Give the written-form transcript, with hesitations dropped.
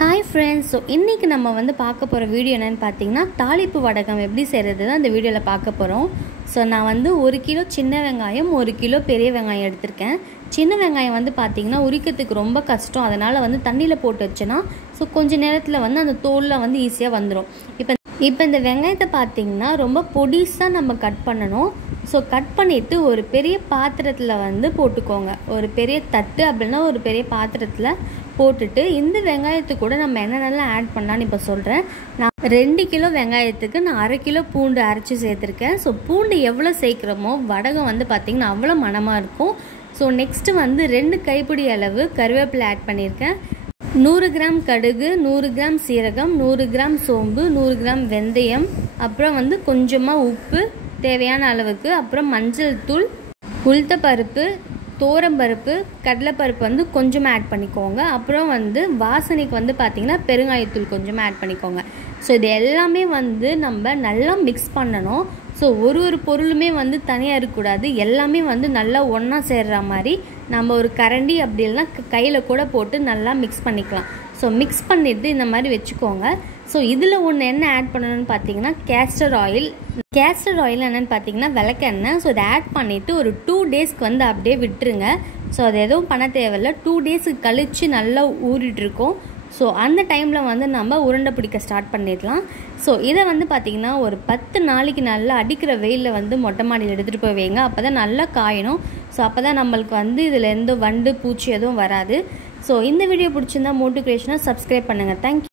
Hi friends, so இன்னைக்கு நம்ம வந்து பார்க்க போற வீடியோ என்னன்னு பாத்தீங்கன்னா தாளிப்பு வடகம் எப்படி செய்யறது தான் இந்த வீடியோல பார்க்க போறோம். சோ நான் வந்து 1 கிலோ சின்ன வெங்காயம் 1 கிலோ பெரிய வெங்காயம் எடுத்துர்க்கேன். சின்ன வெங்காயம் வந்து பாத்தீங்கன்னா உரிக்கிறதுக்கு ரொம்ப கஷ்டம். அதனால வந்து தண்ணில போட்டு வச்சனா சோ கொஞ்ச நேரத்துல வந்து அந்த தோல்ல வந்து ஈஸியா வந்துரும். இப்போ இந்த வெங்காயத்தை பாத்தீங்கன்னா ரொம்ப பொடிசா நம்ம கட் பண்ணனும். சோ கட் பண்ணிட்டு ஒரு பெரிய பாத்திரத்துல வந்து போட்டுக்கோங்க. ஒரு பெரிய தட்டு அப்படினா ஒரு பெரிய பாத்திரத்துல போட்டுட்டு இந்த வெங்காயத்துக்கு கூட நம்ம என்னென்னலாம் ஆட் பண்ணலாம்னு இப்ப சொல்றேன். நான் 2 கிலோ வெங்காயத்துக்கு நான் 1/2 கிலோ பூண்டு அரைச்சு சேர்த்திருக்கேன். சோ பூண்டு எவ்வளவு சேர்க்கறோமோ வடகம் வந்து பாத்தீங்கன்னா அவ்வளவு மணமா இருக்கும். சோ நெக்ஸ்ட் வந்து 2 கைப்பிடி அளவு கறிவேப்பிலை ஆட் பண்ணிருக்கேன். 100 கிராம் கடுகு, 100 கிராம் சீரகம், 100 கிராம் சோம்பு, 100 கிராம் வெந்தயம், அப்புறம் வந்து கொஞ்சமா உப்பு தேவையான அளவுக்கு, அப்புறம் மஞ்சள் தூள், உளுத்த பருப்பு, தோரம்பருப்பு, கடலைப்பருப்பு வந்து கொஞ்சமா ஆட் பண்ணிக்கோங்க. அப்புறம் வந்து வாசனைக்கு வந்து பாத்தீங்கன்னா பெருங்காயத்தூள் கொஞ்சமா ஆட் பண்ணிக்கோங்க. சோ இது எல்லாமே வந்து நம்ம நல்லா mix பண்ணனும். சோ ஒரு பொருளுமே வந்து தனியா இருக்க கூடாது. எல்லாமே வந்து நல்லா ஒண்ணா சேர்ற மாதிரி நம்ம ஒரு கரண்டி அப்படி இல்லனா கையில கூட போட்டு நல்லா mix பண்ணிக்கலாம். சோ mix பண்ணிட்டு இந்த மாதிரி வெச்சுக்கோங்க. சோ இதுல ஒன்னு என்ன ஆட் பண்ணனும்னு பாத்தீங்கன்னா கேஸ்டர் ஆயில். கேஸ்டர் ஆயில் என்னன்னு பாத்தீங்கன்னா விளக்கெண்ணெய். சோ இத ஆட் பண்ணிட்டு ஒரு 2 டேஸ்க்கு வந்து அப்படியே விட்டுருங்க. சோ அது எதுவும் பண்ண தேவையில்லை. 2 டேஸ்க்கு கழிச்சு நல்லா ஊறிட்டு இருக்கும். சோ அந்த டைம்ல வந்து நம்ம உருண்டை பிடிக்க ஸ்டார்ட் பண்ணிடலாம். சோ இத வந்து பாத்தீங்கன்னா ஒரு 10 நாளைக்கு நல்லா அடிக்கிற வெயில்ல வந்து மொட்டை மாடியில எடுத்துட்டு போய் வைங்க. அப்பதான் நல்லா காயணும். சோ அப்பதான் நமக்கு வந்து இதுல எந்த வண்டு பூச்சி எதுவும் வராது. சோ இந்த வீடியோ பிடிச்சிருந்தா motucreations சப்ஸ்கிரைப் பண்ணுங்க. Thank you.